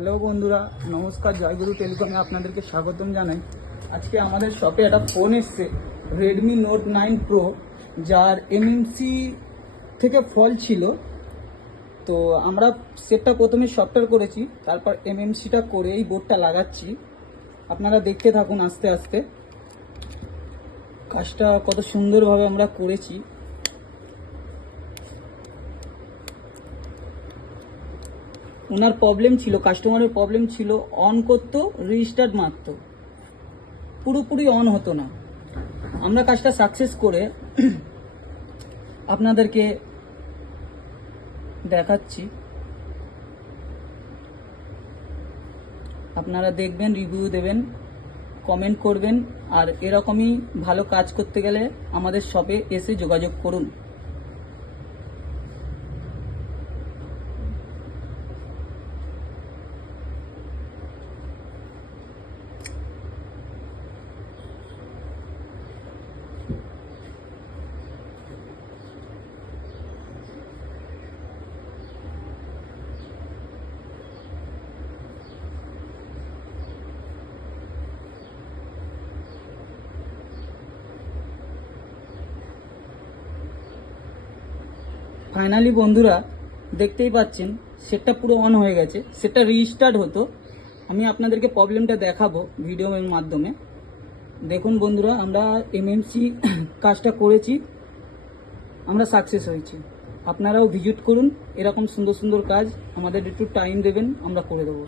Hello বন্ধুরা, নমস্কার। জয়গুরু টেলিকমে আপনাদেরকে স্বাগতম জানাই। আজকে আমাদের শপে একটা ফোন এসছে, রেডমি নোট 9 প্রো, যার এমএমসি থেকে ফল ছিল। তো আমরা সেটটা প্রথমে সফটওয়্যার করেছি, তারপর এমএমসিটা করে এই বোর্ডটা লাগাচ্ছি। আপনারা দেখতে থাকুন আস্তে আস্তে কাজটা কত সুন্দরভাবে আমরা করেছি। ওনার প্রবলেম ছিল, কাস্টমারের প্রবলেম ছিল, অন করতো, রিস্টার্ট মারতো, পুরোপুরি অন হতো না। আমরা কাজটা সাকসেস করে আপনাদেরকে দেখাচ্ছি। আপনারা দেখবেন, রিভিউ দেবেন, কমেন্ট করবেন। আর এরকমই ভালো কাজ করতে গেলে আমাদের শপে এসে যোগাযোগ করুন। ফাইনালি বন্ধুরা দেখতেই পাচ্ছেন সেটটা পুরো অন হয়ে গেছে। সেটটা রিস্টার্ট হতো। আমি আপনাদেরকে প্রবলেমটা দেখাবো ভিডিওর মাধ্যমে। দেখুন বন্ধুরা, আমরা এমএমসি কাজটা করেছি, আমরা সাকসেস হয়েছি। আপনারাও ভিজিট করুন, এরকম সুন্দর সুন্দর কাজ আমাদের একটু টাইম দেবেন, আমরা করে দেবো।